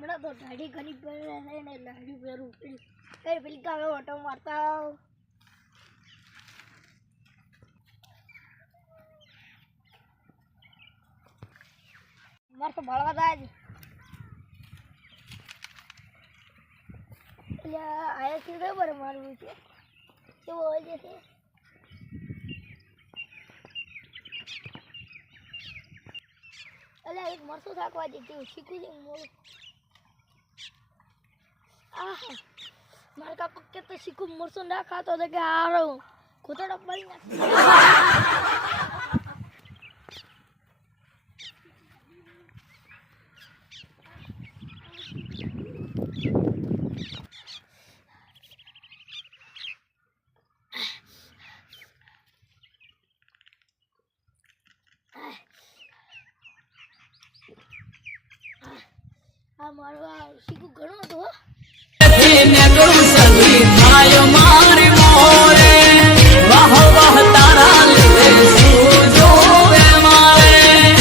હમણાં તો ગાડી ઘણી પડે છે ને લાડી પહેરવું પડ્યું કઈ પેલી કાવે ઓટો મારતા મારે તો ભળવા થાય જ એટલે આયા છે ખબર મારવું છે કેવું હોય છે એટલે એક મરસું થાકવા દીધું શીખું છે મોડું આહા મારા કાકો કે તો શીખું મરસું ના ખાતો તો કે હારો ઘૂંટડો પડી નાખે આ મારો શીખું ઘણો હતો